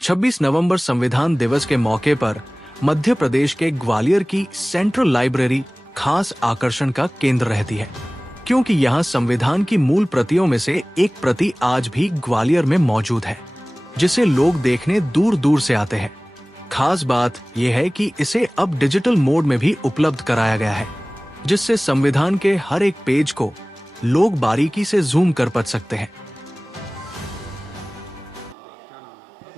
26 नवंबर संविधान दिवस के मौके पर मध्य प्रदेश के ग्वालियर की सेंट्रल लाइब्रेरी खास आकर्षण का केंद्र रहती है, क्योंकि यहाँ संविधान की मूल प्रतियों में से एक प्रति आज भी ग्वालियर में मौजूद है, जिसे लोग देखने दूर दूर से आते हैं। खास बात यह है कि इसे अब डिजिटल मोड में भी उपलब्ध कराया गया है, जिससे संविधान के हर एक पेज को लोग बारीकी से जूम कर पढ़ सकते हैं।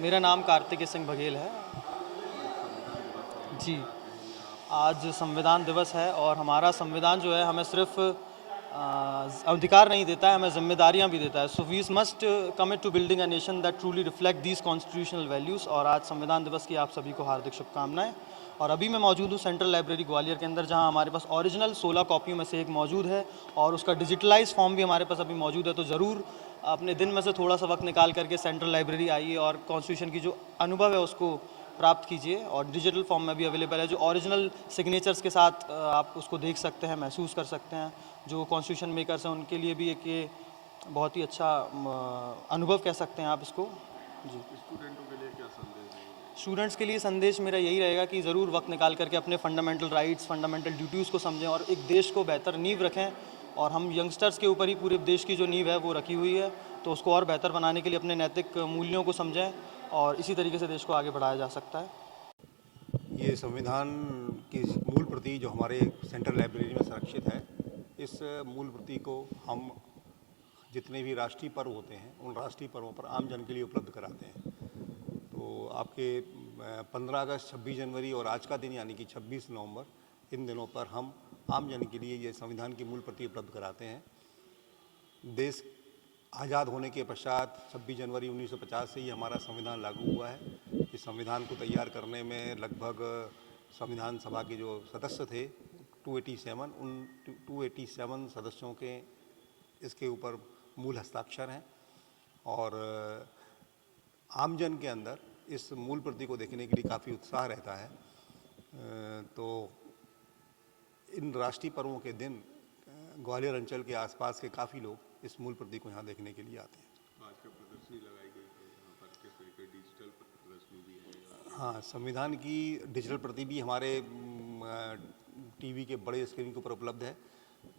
मेरा नाम कार्तिक सिंह बघेल है जी। आज संविधान दिवस है और हमारा संविधान जो है हमें सिर्फ अधिकार नहीं देता है, हमें जिम्मेदारियां भी देता है। So we must commit to building a nation that truly reflect these constitutional values. और आज संविधान दिवस की आप सभी को हार्दिक शुभकामनाएं। और अभी मैं मौजूद हूँ सेंट्रल लाइब्रेरी ग्वालियर के अंदर, जहाँ हमारे पास ओरिजिनल 16 कॉपियों में से एक मौजूद है और उसका डिजिटलाइज फॉर्म भी हमारे पास अभी मौजूद है। तो ज़रूर अपने दिन में से थोड़ा सा वक्त निकाल करके सेंट्रल लाइब्रेरी आइए और कॉन्स्टिट्यूशन की जो अनुभव है उसको प्राप्त कीजिए। और डिजिटल फॉर्म में भी अवेलेबल है, जो ओरिजिनल सिग्नेचर्स के साथ आप उसको देख सकते हैं, महसूस कर सकते हैं। जो कॉन्स्टिट्यूशन मेकर्स हैं उनके लिए भी एक ये बहुत ही अच्छा अनुभव कह सकते हैं आप इसको जी। स्टूडेंटों के लिए क्या संदेश देंगे? स्टूडेंट्स के लिए संदेश मेरा यही रहेगा कि ज़रूर वक्त निकाल करके अपने फंडामेंटल राइट्स, फंडामेंटल ड्यूटीज़ को समझें और एक देश को बेहतर नींव रखें। और हम यंगस्टर्स के ऊपर ही पूरे देश की जो नींव है वो रखी हुई है, तो उसको और बेहतर बनाने के लिए अपने नैतिक मूल्यों को समझें और इसी तरीके से देश को आगे बढ़ाया जा सकता है। ये संविधान की मूल प्रति जो हमारे सेंट्रल लाइब्रेरी में संरक्षित है, इस मूल प्रति को हम जितने भी राष्ट्रीय पर्व होते हैं उन राष्ट्रीय पर्वों पर आम जन के लिए उपलब्ध कराते हैं। तो आपके 15 अगस्त, 26 जनवरी और आज का दिन यानी कि 26 नवंबर, इन दिनों पर हम आम जन के लिए ये संविधान की मूल प्रति उपलब्ध कराते हैं। देश आज़ाद होने के पश्चात 26 जनवरी 1950 से ही हमारा संविधान लागू हुआ है। इस संविधान को तैयार करने में लगभग संविधान सभा के जो सदस्य थे 287, उन 287 सदस्यों के इसके ऊपर मूल हस्ताक्षर हैं। और आमजन के अंदर इस मूल प्रति को देखने के लिए काफ़ी उत्साह रहता है। तो इन राष्ट्रीय पर्वों के दिन ग्वालियर अंचल के आसपास के काफ़ी लोग इस मूल प्रति को यहाँ देखने के लिए आते हैं। आज का प्रदर्शनी लगाई गई है, यहाँ पर किस तरह के डिजिटल प्रदर्शनी भी है? हाँ, संविधान की डिजिटल प्रति भी हमारे टीवी के बड़े स्क्रीन के ऊपर उपलब्ध है,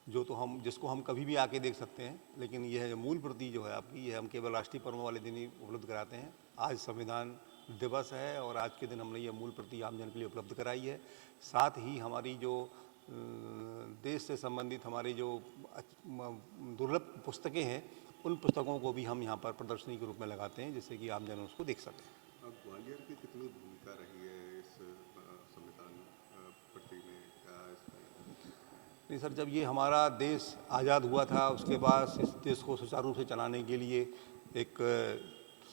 जिसको हम कभी भी आके देख सकते हैं। लेकिन यह मूल प्रति जो है आपकी, यह हम केवल राष्ट्रीय पर्व वाले दिन ही उपलब्ध कराते हैं। आज संविधान दिवस है और आज के दिन हमने ये मूल प्रति आम जन के लिए उपलब्ध कराई है। साथ ही हमारी जो देश से संबंधित हमारी जो दुर्लभ पुस्तकें हैं, उन पुस्तकों को भी हम यहाँ पर प्रदर्शनी के रूप में लगाते हैं, जिससे कि आम जन उसको देख सकें। अब ग्वालियर की कितनी भूमिका रही है इस संविधान प्रति में? नहीं सर, जब ये हमारा देश आज़ाद हुआ था उसके बाद इस देश को सुचारू रूप से चलाने के लिए एक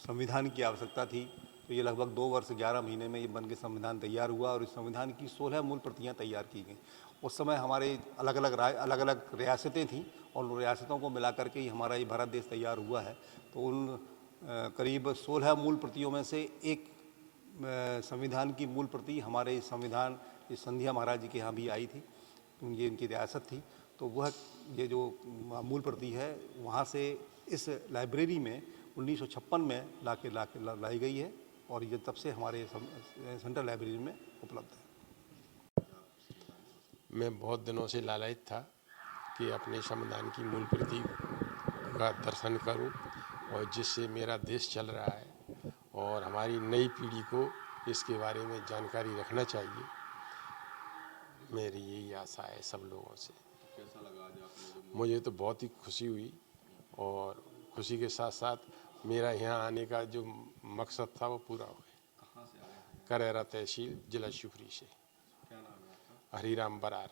संविधान की आवश्यकता थी। तो ये लगभग 2 वर्ष 11 महीने में ये बन के संविधान तैयार हुआ और इस संविधान की 16 मूल प्रतियाँ तैयार की गई। उस समय हमारे अलग अलग रियासतें थीं और उन रियासतों को मिला करके ही हमारा ये भारत देश तैयार हुआ है। तो उन करीब 16 मूल प्रतियों में से एक संविधान की मूल प्रति हमारे संविधान इस सिंधिया महाराज जी के यहाँ भी आई थी। ये इनकी रियासत थी, तो वह ये जो मूल प्रति है वहाँ से इस लाइब्रेरी में 1956 में लाई गई है और ये तब से हमारे सेंट्रल लाइब्रेरी में उपलब्ध है। मैं बहुत दिनों से लालच था कि अपने संविधान की मूल प्रति का दर्शन करूं और जिससे मेरा देश चल रहा है और हमारी नई पीढ़ी को इसके बारे में जानकारी रखना चाहिए। मेरी यही आशा है सब लोगों से। कैसा लगा आज आपने? मुझे तो बहुत ही खुशी हुई और खुशी के साथ साथ मेरा यहाँ आने का जो मकसद था वो पूरा हो गया। कहाँ से आए हैं? करेरा तहसील, जिला शिवपुरी से। क्या नाम है आपका? हरीराम बरार।